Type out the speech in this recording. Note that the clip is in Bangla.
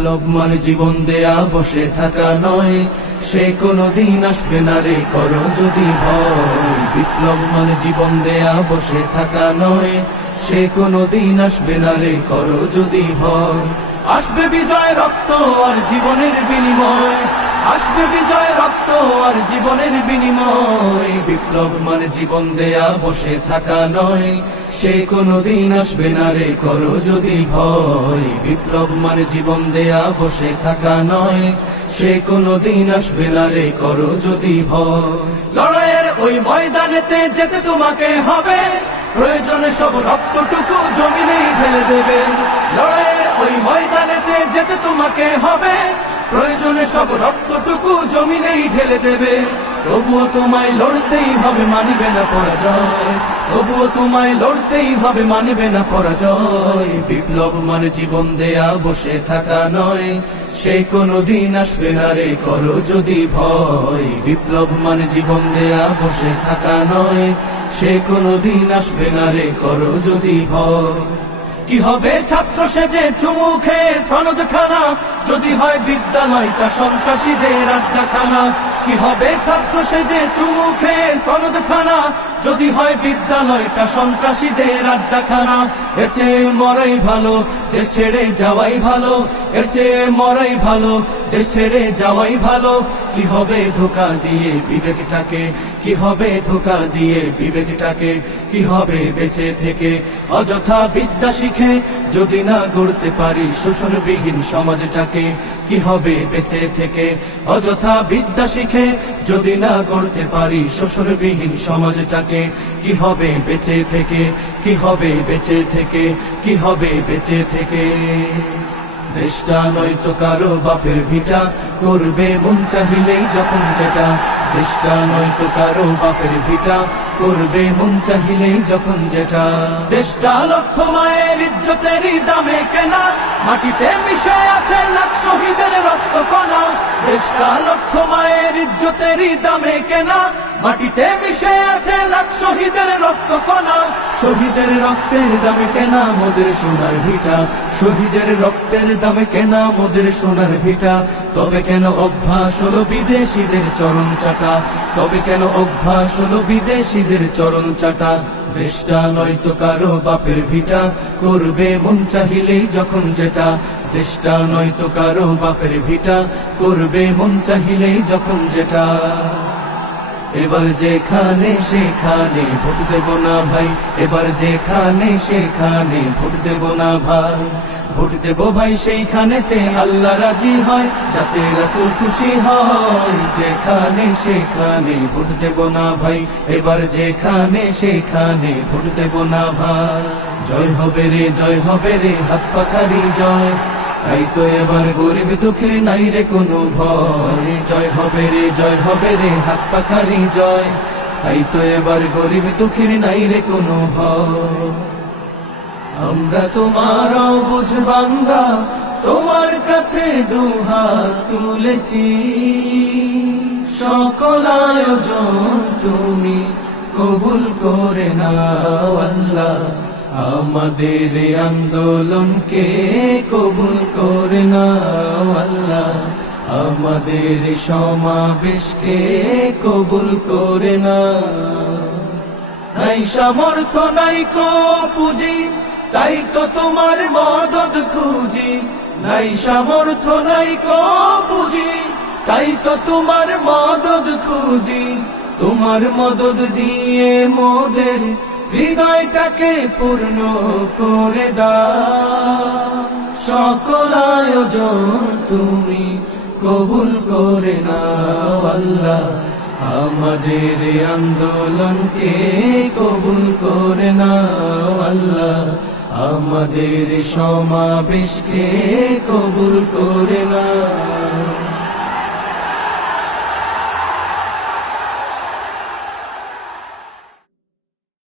বিপ্লব মানে জীবন দেয়া বসে থাকা নয়, সে কোনদিন আসবে না রে করো যদি ভয়। বিপ্লব মানে জীবন দেয়া বসে থাকা নয়, সে কোনদিন আসবে না রে করো যদি ভয়। আসবে বিজয় রক্ত আর জীবনের বিনিময়, আসবে বিজয় রক্ত আর জীবনের বিনিময়। বিপ্লব মানে জীবন দেয়া বসে থাকা নয়, সে কোনদিন আসবে না রে করো যদি ভয়। বিপ্লব মানে জীবন দেয়া বসে থাকা নয়, সে কোনদিন আসবে না রে করো যদি ভয়। লড়াইয়ের ওই ময়দানেতে যেতে তোমাকে হবে, প্রয়োজনে সব রক্তটুকু জমিনেই ঢেলে দেবে। লড়াইয়ের ওই ময়দানেতে যেতে তোমাকে হবে, প্রয়োজনে সব রক্তটুকু জমিনেই ঢেলে দেবে। তবুও তোমায় লড়তেই হবে, মানিবে না পরাজয়। তবুও তোমায় লড়তেই হবে, মানিবে না পরাজয়। বিপ্লব মানে জীবন দেয়া বসে থাকা নয়, সে কোনদিন আসবে না রে করো যদি ভয়। বিপ্লব মানে জীবন দেয়া বসে থাকা নয়, সে কোনদিন আসবে না রে করো যদি ভয়। কি হবে ছাত্র সেজে চুমু খেয়ে সনদ খানা, যদি হয় বিদ্যালয়টা সন্ত্রাসীদের আড্ডাখানা। কি হবে ছাত্র সেজে চুমু খেয়ে সনদ খানা, যদি হয় বিদ্যালয়টা সন্ত্রাসীদের আড্ডাখানা। এর চেয়ে মরাই ভালো, দেশ ছেড়ে যাওয়াই ভালো। এর চেয়ে মরাই ভালো, দেশ ছেড়ে যাওয়াই ভালো। কি হবে ধোঁকা দিয়ে বিবেকটাকে, কি হবে ধোঁকা দিয়ে বিবেকটাকে। কি হবে বেঁচে থেকে অযথা বিদ্যা শিখে, যদি না গড়তে পারি শোষণবিহীন সমাজটাকে। কি হবে বেঁচে থেকে অযথা বিদ্যা শিখে, যদি না গড়তে পারি শোষণবিহীন সমাজটাকে। কি হবে বেঁচে থেকে, কি হবে বেঁচে থেকে, কি হবে বেঁচে থেকে। দেশটা নয়তো কারো বাপের ভিটা, করবে মন চাহিলেই যখন যেটা। দেশটা নয়তো কারো বাপের ভিটা, করবে মন চাহিলেই যখন যেটা। দেশটা লক্ষ মায়ের ইজ্জতেরই দামে কেনা, মাটিতে মিশে আছে লাখ শহীদের রক্ত কণা। দেশটা লক্ষ মায়ের ইজ্জতেরই দামে কেনা, মাটিতে মিশে আছে লাখ শহীদের রক্ত কণা। শহীদের রক্তের দামে কেনা মোদের সোনার ভিটা, শহীদের রক্তের দামে কেনা মোদের সোনার ভিটা। তবে কেন অভ্যাস হলো বিদেশিদের চরণ চাটা, তবে কেন অভ্যাস হলো বিদেশিদের চরণ চাটা। দেশটা নয়তো কারো বাপের ভিটা, করবে মন চাহিলেই যখন যেটা। দেশটা নয়তো কারো বাপের ভিটা, করবে মন চাহিলেই যখন যেটা। এবার যেখানে সেখানে ভোট দেব না ভাই, এবার যেখানে সেখানে ভোট দেব না ভাই। ভোট দেব ভাই সেইখানেতে আল্লাহ রাজি হয়, যাতে রাসূল খুশি হয়। যেখানে সেখানে ভোট দেব না ভাই, এবার যেখানে সেখানে ভোট দেব না ভাই। জয় হবে রে, জয় হবে রে, হাত পাখারি জয়। তাই তো এবার গরিব দুঃখের নাই রে কোনো ভয়। জয় হবে রে, জয় হবে রে, হাত পাখারি জয়। তাই তো এবার গরিব দুঃখের নাই রে কোনো ভয়। আমরা তোমার অবুঝ বান্দা, তোমার কাছে দুহাত তুলেছি। সকল আয়োজন তুমি কবুল করে নাও আল্লাহ, আমাদের আন্দোলনকে কবুল করে নাও আল্লাহ। আমাদের সমাবেশকে কবুল করে নাও। নাই সামর্থ্য নাই কো পুঁজি, তাই তো তোমার মদদ খুঁজি। নাই সামর্থ্য নাই কো পুঁজি, তাই তো তোমার মদদ খুঁজি। তোমার মদদ দিয়ে মোদের হৃদয়টাকে পূর্ণ করে দাও। সকল আয়োজন তুমি কবুল করে নাও আল্লাহ, আমাদের আন্দোলনকে কবুল করে নাও আল্লাহ। আমাদের সমাবেশকে কবুল করে নাও।